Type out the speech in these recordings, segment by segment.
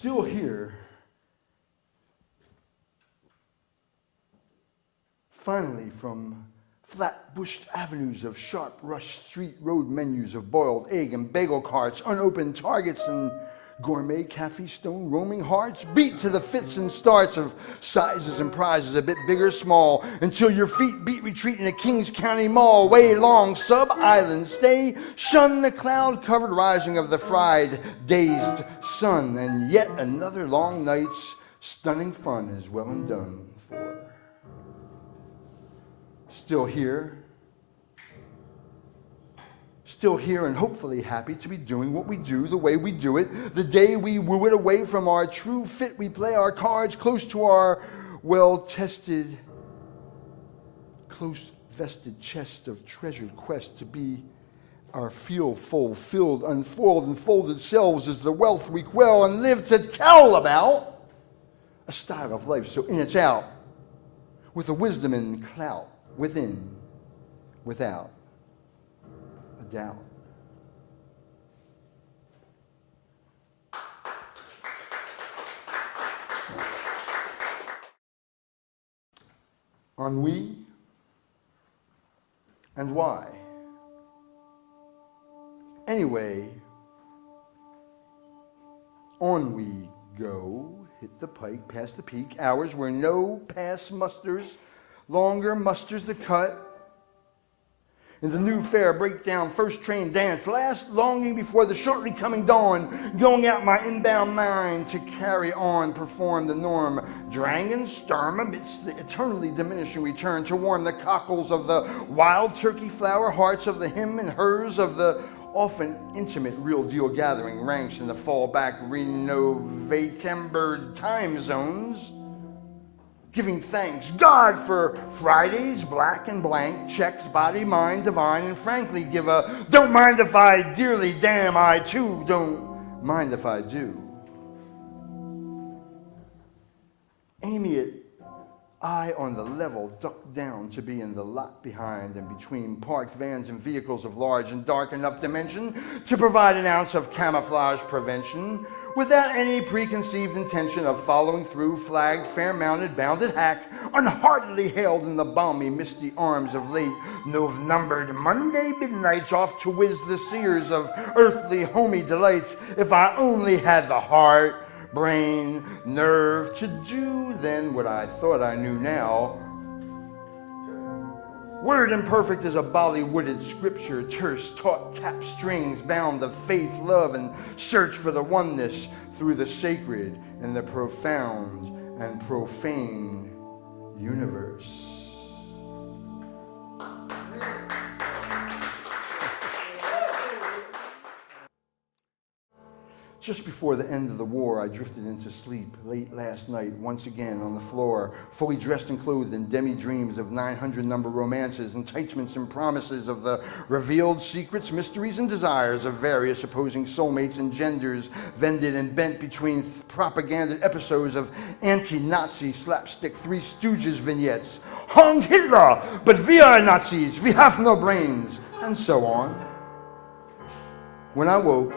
Still here, finally from flat-bushed avenues of sharp rush street road menus of boiled egg and bagel carts, unopened targets and gourmet cafe stone roaming hearts, beat to the fits and starts of sizes and prizes a bit bigger, small, until your feet beat retreat in a Kings County mall, way long sub-island stay, shun the cloud-covered rising of the fried, dazed sun, and yet another long night's stunning fun is well and done for. Still here and hopefully happy to be doing what we do the way we do it. The day we woo it away from our true fit, we play our cards close to our well-tested, close-vested chest of treasured quest to be our filled, unfold, and folded selves as the wealth we quell and live to tell about. A style of life so in it's out, with a wisdom and clout, within, without a doubt. Ennui and why? Anyway, on we go, hit the pike, past the peak, hours where no pass musters, longer musters the cut. In the new fair breakdown, first train dance, last longing before the shortly coming dawn, going out my inbound mind to carry on, perform the norm, drang and storm amidst the eternally diminishing return to warm the cockles of the wild turkey flower hearts of the him and hers of the often intimate real deal gathering ranks in the fallback renovatembered time zones. Giving thanks, God, for Fridays, black and blank, checks, body, mind, divine, and frankly give a don't mind if I dearly, damn, I too don't mind if I do. Amy it, eye on the level, ducked down to be in the lot behind and between parked vans and vehicles of large and dark enough dimension to provide an ounce of camouflage prevention, without any preconceived intention of following through, flagged, fair-mounted, bounded hack, unheartedly hailed in the balmy, misty arms of late, Nov-numbered Monday midnights off to whiz the seers of earthly, homey delights, if I only had the heart, brain, nerve to do then what I thought I knew now. Word imperfect as a Bollywooded scripture, terse, taut, tap strings, bound of faith, love, and search for the oneness through the sacred and the profound and profane universe. Just before the end of the war, I drifted into sleep late last night, once again on the floor, fully dressed and clothed in demi-dreams of 900-number romances, enticements and promises of the revealed secrets, mysteries, and desires of various opposing soulmates and genders, vended and bent between propaganda episodes of anti-Nazi slapstick Three Stooges vignettes, Hung Hitler, but we are Nazis, we have no brains, and so on. When I woke,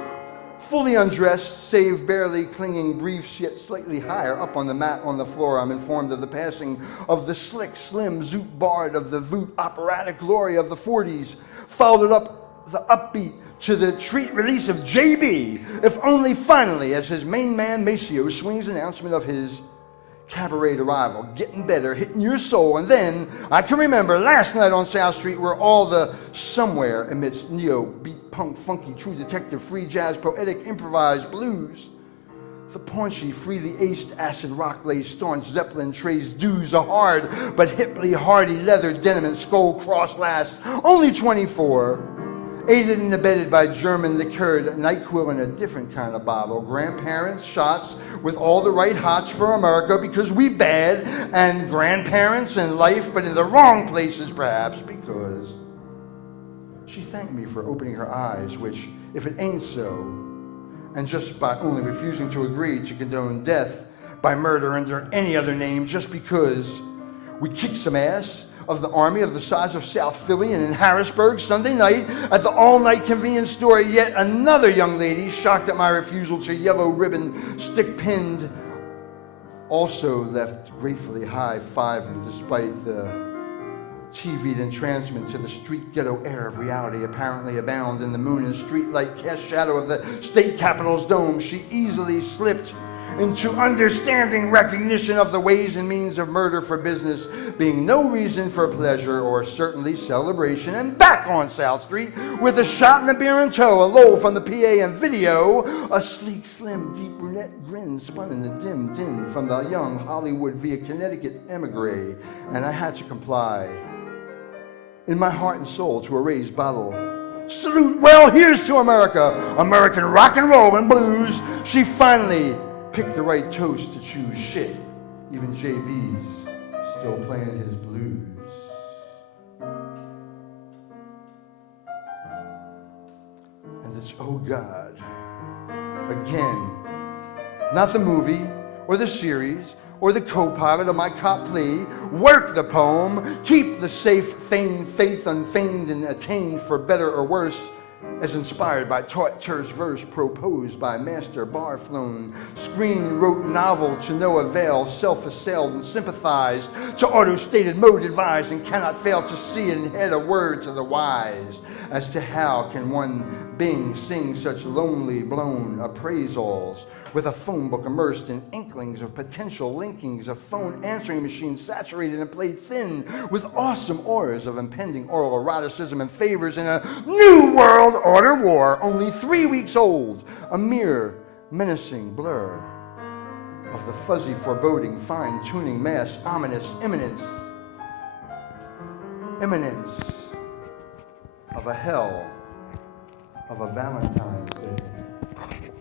fully undressed, save barely clinging briefs yet slightly higher up on the mat on the floor, I'm informed of the passing of the slick, slim zoot bard of the voot operatic glory of the 40s, followed up the upbeat to the treat release of JB, if only finally as his main man Maceo swings announcement of his cabaret arrival, getting better, hitting your soul, and then I can remember last night on South Street where all the somewhere amidst neo, beat, punk, funky, true detective, free jazz, poetic, improvised blues, the paunchy, freely aced acid rock lace, staunch Zeppelin trays dues a hard but hiply hardy leather denim and skull cross last, only 24. Aided and abetted by German liqueured NyQuil in a different kind of bottle. Grandparents' shots with all the right hots for America because we bad, and grandparents and life, but in the wrong places perhaps because she thanked me for opening her eyes, which, if it ain't so, and just by only refusing to agree to condone death by murder under any other name just because we kicked some ass, of the Army of the size of South Philly, and in Harrisburg, Sunday night, at the all-night convenience store, yet another young lady, shocked at my refusal to yellow ribbon stick pinned, also left gratefully high-fiving despite the TV'd entrancement to the street ghetto air of reality apparently abound in the moon and streetlight cast shadow of the state capitol's dome. She easily slipped into understanding recognition of the ways and means of murder for business being no reason for pleasure or certainly celebration, and back on South Street with a shot and a beer in tow, a lull from the PA and video, a sleek, slim, deep brunette grin spun in the dim din from the young Hollywood via Connecticut emigre, and I had to comply. In my heart and soul to a raised bottle. Salute, well, here's to America, American rock and roll and blues. She finally picked the right toast to choose. Shit, even JB's still playing his blues. And it's, oh God, again, not the movie or the series or the co-pilot of my cop plea. Work the poem, keep the safe, feigned faith unfeigned and attained for better or worse, as inspired by taut terse verse proposed by master Barflone, screen wrote novel to no avail, self-assailed and sympathized, to auto-stated mode advised, and cannot fail to see and head a word to the wise as to how can one being sing such lonely blown appraisals with a phone book immersed in inklings of potential linkings, a phone answering machine saturated and played thin with awesome auras of impending oral eroticism and favors in a new world order war, only 3 weeks old, a mere menacing blur of the fuzzy foreboding, fine-tuning mass, ominous imminence of a hell of a Valentine's Day.